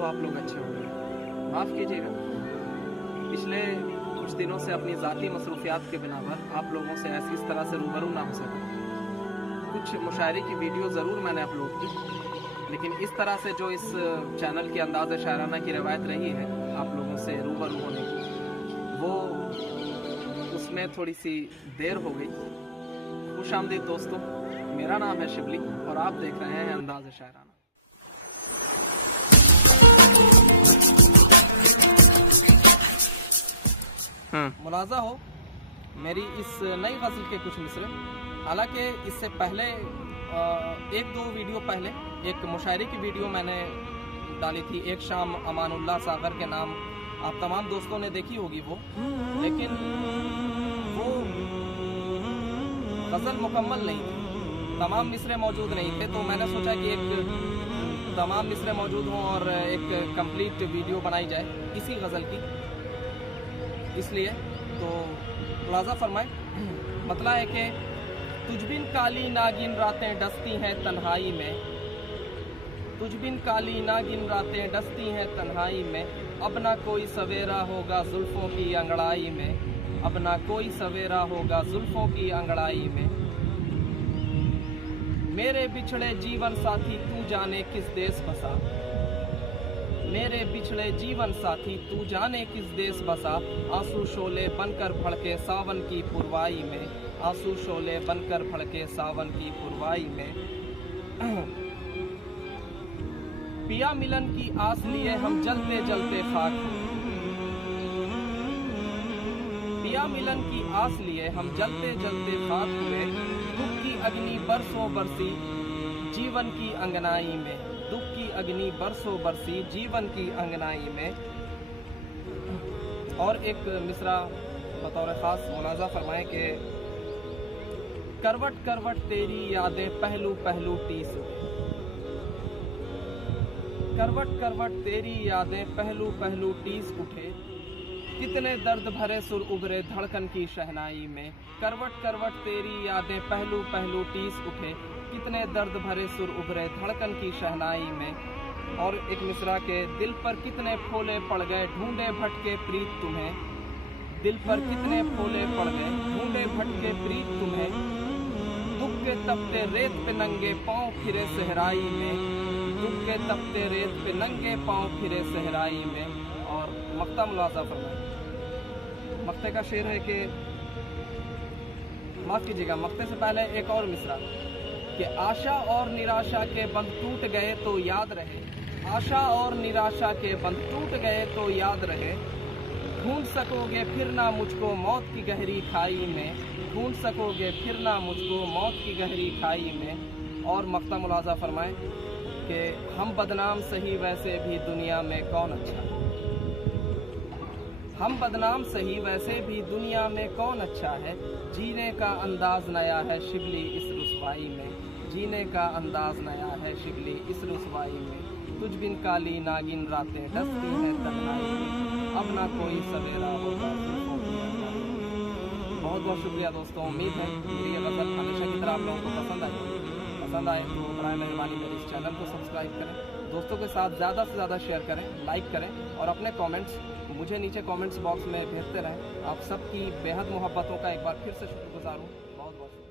तो आप लोग अच्छे होंगे। माफ़ कीजिएगा, पिछले कुछ दिनों से अपनी ज़ाती मसरूफियात के बिना पर आप लोगों से ऐसी इस तरह से रूबरू ना हो सका। कुछ मुशायरे की वीडियो ज़रूर मैंने अपलोड की, लेकिन इस तरह से जो इस चैनल के अंदाज़ शायराना की रवायत रही है आप लोगों से रूबरू होने की, वो उसमें थोड़ी सी देर हो गई। खुश आमदीद दोस्तों, मेरा नाम है शिबली और आप देख रहे हैं अंदाज़ शायराना। मुलाजा हो मेरी इस नई गज़ल के कुछ मिसरे। हालांकि इससे पहले एक दो वीडियो पहले एक मुशायरे की वीडियो मैंने डाली थी, एक शाम अमानुल्लाह सागर के नाम। आप तमाम दोस्तों ने देखी होगी वो, लेकिन वो गज़ल मुकम्मल नहीं थी, तमाम मिसरे मौजूद नहीं थे। तो मैंने सोचा कि एक तमाम मिसरे मौजूद हों और एक कंप्लीट वीडियो बनाई जाए इसी गज़ल की। इसलिए तो मुलाजा फरमाए, मतलब है कि तुझ बिन काली नागिन रातें डसती हैं तन्हाई में, तुझ बिन काली नागिन रातें डसती हैं तन्हाई में, अब ना कोई सवेरा होगा जुल्फों की अंगड़ाई में, अब ना कोई सवेरा होगा जुल्फों की अंगड़ाई में। मेरे बिछड़े जीवन साथी तू जाने किस देश बसा, मेरे बिछड़े जीवन साथी तू जाने किस देश बसा, आंसू शोले बनकर भड़के सावन की पुरवाई में, आंसू शोले बनकर भड़के सावन की पुरवाई में। पिया मिलन की आस लिए हम जलते जलते खाक, पिया मिलन की आस लिए हम जलते जलते खाक हुए, दुख की अग्नि बरसों बरसी जीवन की अंगनाई में, दुख की अग्नि बरसों बरसी जीवन की अंगनाई में। और एक मिसरा बतौर ख़ास मुलाजा फरमाए कि करवट करवट तेरी यादें पहलू पहलू टीस उठे, करवट करवट तेरी यादें पहलू पहलू टीस उठे, कितने दर्द भरे सुर उभरे धड़कन की शहनाई में, करवट करवट तेरी यादें पहलू पहलू टीस उठे, कितने दर्द भरे सुर उभरे धड़कन की शहनाई में। और एक मिसरा के दिल पर कितने फोले पड़ गए ढूंढे भटके प्रीत तुम्हें, दिल पर कितने फोले पड़ गए ढूंढे भटके प्रीत तुम्हें, दुख के तपते रेत पे नंगे पाँव फिरे सहराई में, दुख के तपते रेत पे नंगे पाँव फिरे सहराई में। और मक्ता मुलाजा फरमाए, मक्ते का शेर है कि माफ़ कीजिएगा, मक्ते से पहले एक और मिसरा कि आशा और निराशा के बंध टूट गए तो याद रहे, आशा और निराशा के बंध टूट गए तो याद रहे, ढूंढ सकोगे फिर ना मुझको मौत की गहरी खाई में, ढूंढ सकोगे फिर ना मुझको मौत की गहरी खाई में। और मक्ता मुलाजा फरमाए कि हम बदनाम सही वैसे भी दुनिया में कौन अच्छा, हम बदनाम सही वैसे भी दुनिया में कौन अच्छा है, जीने का अंदाज नया है शिबली इस रुसवाई में, जीने का अंदाज नया है शिबली इस रुसवाई में, तुझ बिन काली नागिन रातें डसती हैं तन्हाई में, अब ना कोई सवेरा होगा जुल्फों की अंगड़ाई में। बहुत बहुत शुक्रिया दोस्तों, उम्मीद है मेरी ये गज़ल हमेशा की तरह आप लोगों को पसंद आए तो बराए मेहरबानी मेरे इस चैनल को सब्सक्राइब करें, दोस्तों के साथ ज़्यादा से ज़्यादा शेयर करें, लाइक करें और अपने कमेंट्स मुझे नीचे कमेंट्स बॉक्स में भेजते रहें। आप सबकी बेहद मोहब्बतों का एक बार फिर से शुक्रगुजार हूँ। बहुत बहुत शुक्रिया।